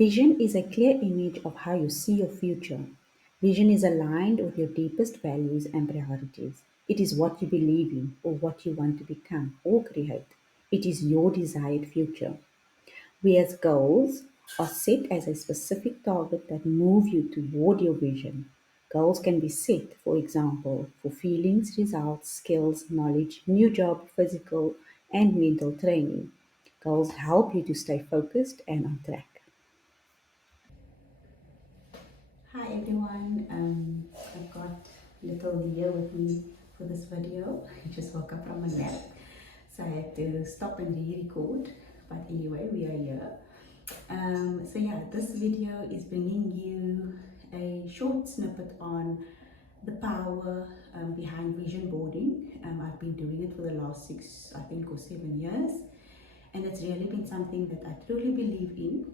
Vision is a clear image of how you see your future. Vision is aligned with your deepest values and priorities. It is what you believe in or what you want to become or create. It is your desired future. Whereas goals are set as a specific target that move you toward your vision. Goals can be set, for example, for feelings, results, skills, knowledge, new job, physical and mental training. Goals help you to stay focused and on track. Hi everyone, I've got little Leah with me for this video. He just woke up from a nap, so I had to stop and re-record. But anyway, we are here. So yeah, this video is bringing you a short snippet on the power behind vision boarding. I've been doing it for the last 6, I think, or 7 years, and it's really been something that I truly believe in.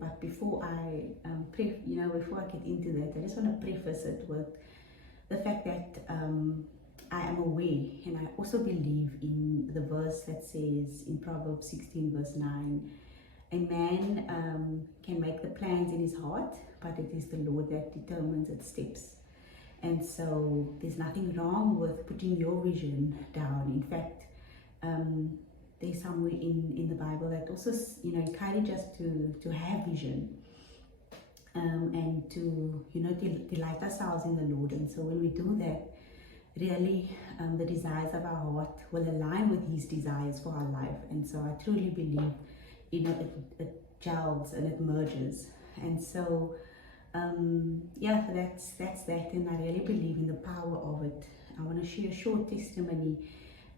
But before I, before I get into that, I just want to preface it with the fact that I am aware, and I also believe in the verse that says in Proverbs 16, verse 9, a man can make the plans in his heart, but it is the Lord that determines its steps. And so there's nothing wrong with putting your vision down. In fact, there's somewhere in the Bible that also, encourage us to have vision, and to, delight ourselves in the Lord. And so when we do that, really, the desires of our heart will align with His desires for our life. And so I truly believe, it gels and it merges. And so, yeah, that's that. And I really believe in the power of it. I want to share a short testimony.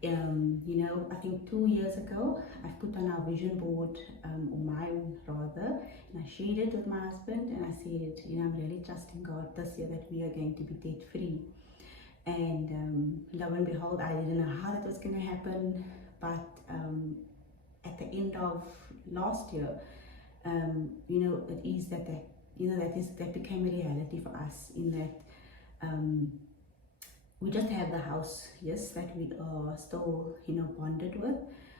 I think 2 years ago, I've put on our vision board, or mine rather, and I shared it with my husband, and I said, I'm really trusting God this year that we are going to be debt free. And lo and behold, I didn't know how that was going to happen, but at the end of last year, it is that became a reality for us, in that we just have the house, yes, that we are still, bonded with.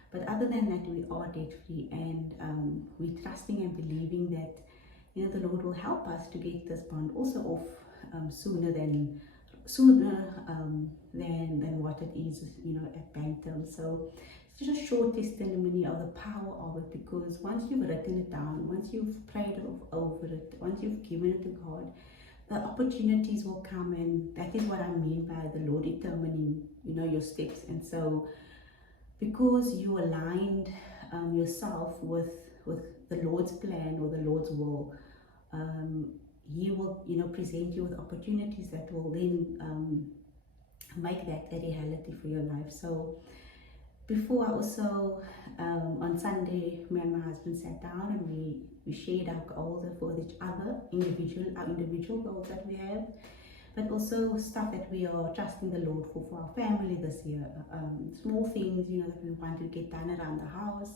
But other than that, we are debt free, and we're trusting and believing that, the Lord will help us to get this bond also off sooner than what it is, at bank terms. So it's just a short testimony of the power of it, because once you've written it down, once you've prayed over it, once you've given it to God, the opportunities will come. And that is what I mean by the Lord determining, your steps. And so because you aligned yourself with the Lord's plan or the Lord's will, He will, present you with opportunities that will then make that a reality for your life. So before, I also, on Sunday, me and my husband sat down and we shared our goals for each other, our individual goals that we have, but also stuff that we are trusting the Lord for our family this year. Small things, that we want to get done around the house.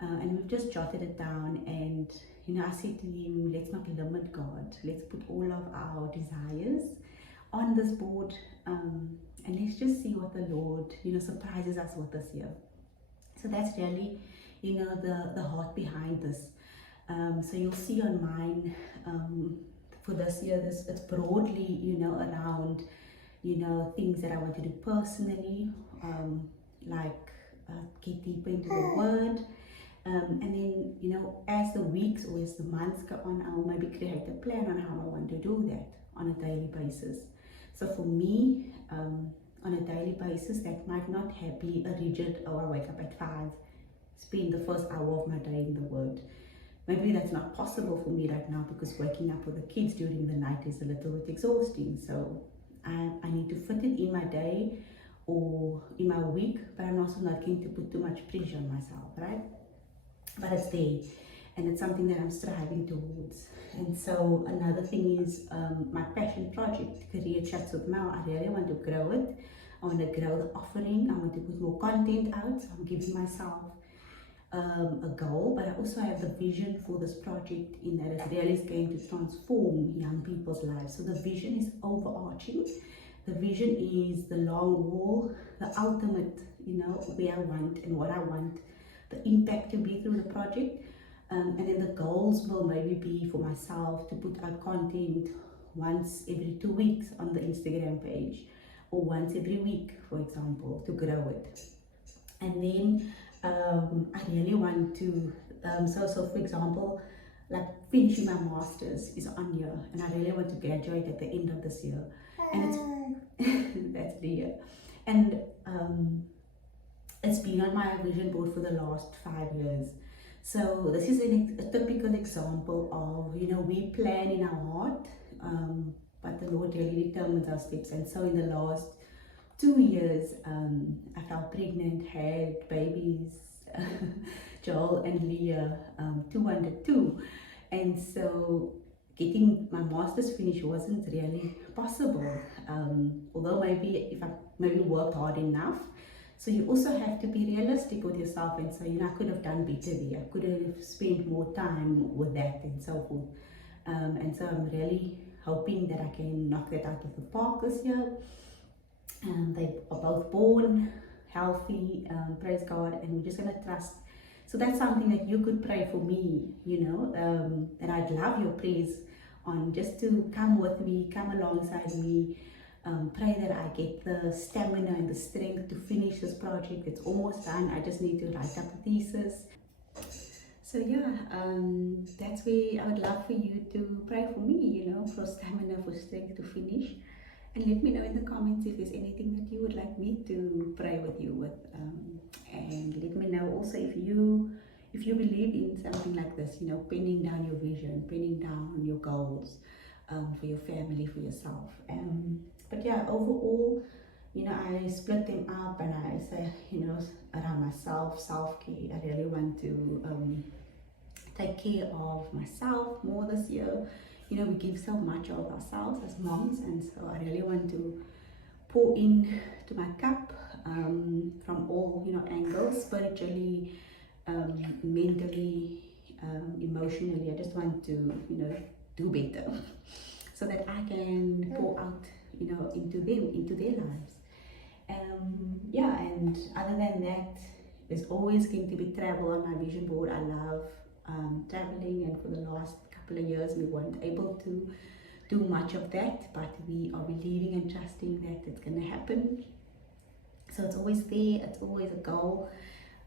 And we've just jotted it down, and I said to him, let's not limit God. Let's put all of our desires on this board, and let's just see what the Lord, surprises us with this year. So that's really, the heart behind this. So you'll see on mine, for this year, it's broadly, around, things that I want to do personally, like get deeper into the Word. And then, as the weeks or as the months go on, I'll maybe create a plan on how I want to do that on a daily basis. So for me, on a daily basis, that might not be a rigid, I wake up at 5, spend the first hour of my day in the Word. Maybe that's not possible for me right now, because waking up with the kids during the night is a little bit exhausting. So I need to fit it in my day or in my week, but I'm also not going to put too much pressure on myself, right? But it's there, and it's something that I'm striving towards. And so another thing is, my passion project, Career Chats with Mel. I really want to grow it. I want to grow the offering. I want to put more content out. So I'm giving myself a goal, but I also have the vision for this project, in that it really is going to transform young people's lives. So the vision is overarching. The vision is the long haul, the ultimate, where I want and what I want the impact to be through the project. And then the goals will maybe be for myself to put out content once every 2 weeks on the Instagram page, or once every week, for example, to grow it. And then I really want to, so for example, like finishing my master's is on here, and I really want to graduate at the end of this year. And it's that's the year. And it's been on my vision board for the last 5 years. So this is a typical example of, we plan in our heart, but the Lord really determines our steps. And so in the last 2 years, I fell pregnant, had babies, Joel and Leah, 2 under 2. And so getting my master's finished wasn't really possible, although maybe if I worked hard enough. So you also have to be realistic with yourself and say, I could have done better there. I could have spent more time with that and so forth. And so I'm really hoping that I can knock that out of the park this year. They are both born healthy, praise God, and we're just going to trust. So that's something that you could pray for me, and I'd love your prayers on, just to come with me, come alongside me. Pray that I get the stamina and the strength to finish this project. It's almost done. I just need to write up a thesis. So yeah, that's where I would love for you to pray for me, for stamina, for strength to finish. And let me know in the comments if there's anything that you would like me to pray with you with. And let me know also if you believe in something like this, penning down your vision, penning down your goals for your family, for yourself. But yeah, overall, I split them up and I say, around myself, self-care. I really want to take care of myself more this year. We give so much of ourselves as moms, and so I really want to pour in to my cup from all angles, spiritually, mentally, emotionally. I just want to do better so that I can pour out into them, into their lives. And other than that, there's always going to be travel on my vision board. I love traveling, and for the last couple of years we weren't able to do much of that, but we are believing and trusting that it's going to happen. So it's always there, it's always a goal.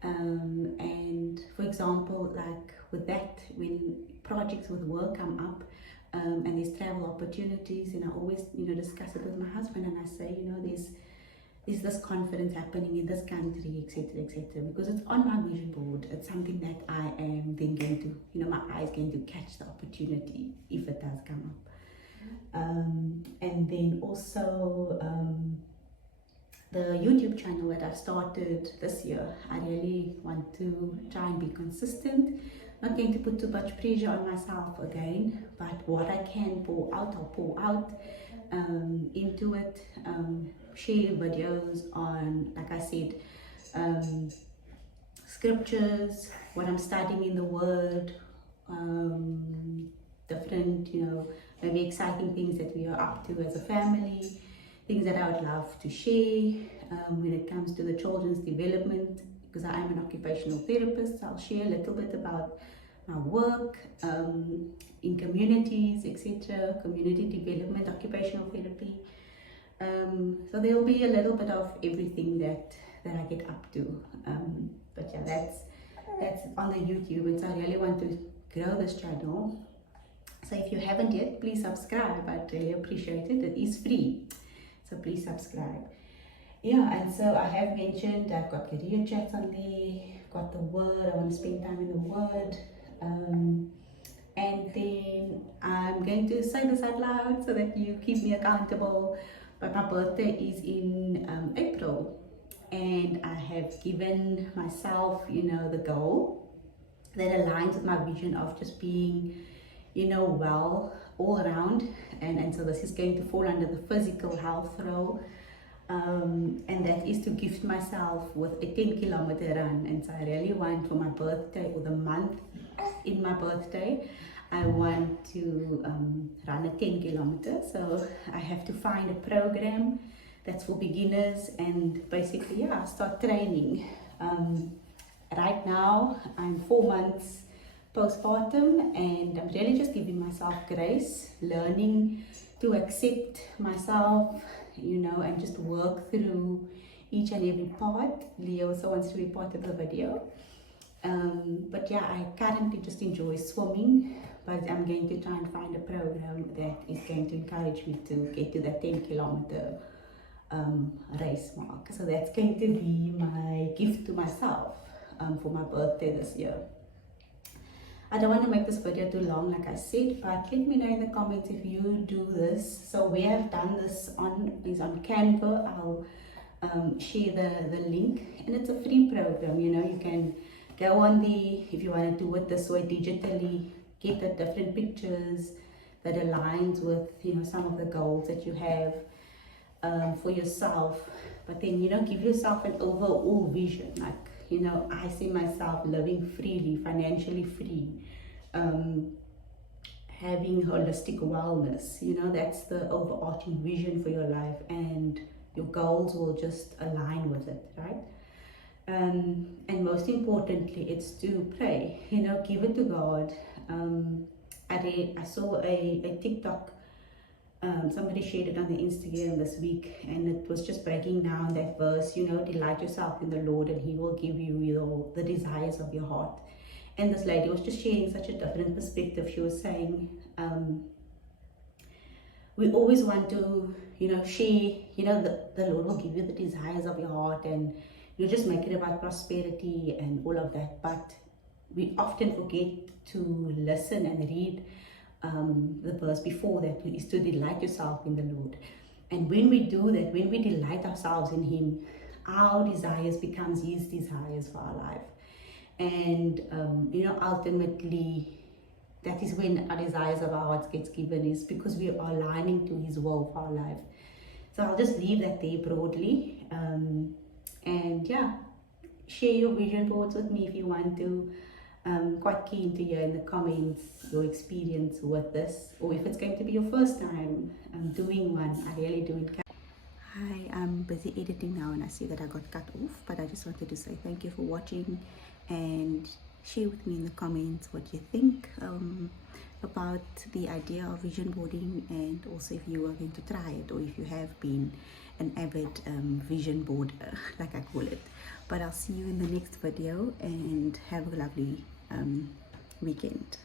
And for example, like with that, when projects with work come up, and there's travel opportunities, and I always discuss it with my husband, and I say, there's this conference happening in this country, etc., because it's on my vision board. It's something that I am then going to, my eye is going to catch the opportunity if it does come up. And then also the YouTube channel that I started this year, I really want to try and be consistent. Not going to put too much pressure on myself again, but what I can pour out, I'll pour out into it. Share videos on, like I said, scriptures, what I'm studying in the Word, different, maybe exciting things that we are up to as a family, things that I would love to share when it comes to the children's development, because I am an occupational therapist. So I'll share a little bit about my work in communities, etc., community development, occupational therapy. So there'll be a little bit of everything that I get up to. But yeah, that's on the YouTube, and so I really want to grow this channel. So if you haven't yet, please subscribe. I'd really appreciate it. It is free, so please subscribe. Yeah, and so I have mentioned I've got career chats on there, got the Word. I want to spend time in the Word. And then I'm going to say this out loud so that you keep me accountable. But my birthday is in April, and I have given myself, the goal that aligns with my vision of just being, well all around. And so this is going to fall under the physical health role. And that is to gift myself with a 10-kilometer run. And so I really want for my birthday, or the month in my birthday, I want to run a 10 kilometer. So I have to find a program that's for beginners, and basically, start training. Right now I'm 4 months postpartum, and I'm really just giving myself grace, learning to accept myself, and just work through each and every part. Leo also wants to be part of the video. But yeah, I currently just enjoy swimming, but I'm going to try and find a program that is going to encourage me to get to that 10-kilometer race mark. So that's going to be my gift to myself for my birthday this year. I don't want to make this video too long, like I said, but let me know in the comments if you do this. So we have done this on Canva. I'll share the link, and it's a free program. You can go on if you want to do it this way digitally, get the different pictures that aligns with some of the goals that you have for yourself, but then give yourself an overall vision, like I see myself living freely, financially free, having holistic wellness. That's the overarching vision for your life, and your goals will just align with it, right? And most importantly, it's to pray. Give it to God. I saw a TikTok. Somebody shared it on the Instagram this week, and it was just breaking down that verse, delight yourself in the Lord and He will give you the desires of your heart. And this lady was just sharing such a different perspective. She was saying, we always want to, share, the Lord will give you the desires of your heart, and you just make it about prosperity and all of that. But we often forget to listen and read the verse before that, is to delight yourself in the Lord. And when we do that, when we delight ourselves in Him, our desires becomes His desires for our life. And ultimately, that is when our desires of our hearts gets given, is because we are aligning to His will for our life. So I'll just leave that there broadly, and yeah, share your vision boards with me if you want to. Quite keen to hear in the comments your experience with this, or if it's going to be your first time doing one. I really do encourage. Hi, I'm busy editing now and I see that I got cut off, but I just wanted to say thank you for watching, and share with me in the comments what you think about the idea of vision boarding, and also if you are going to try it, or if you have been an avid vision boarder, like I call it. But I'll see you in the next video, and have a lovely weekend.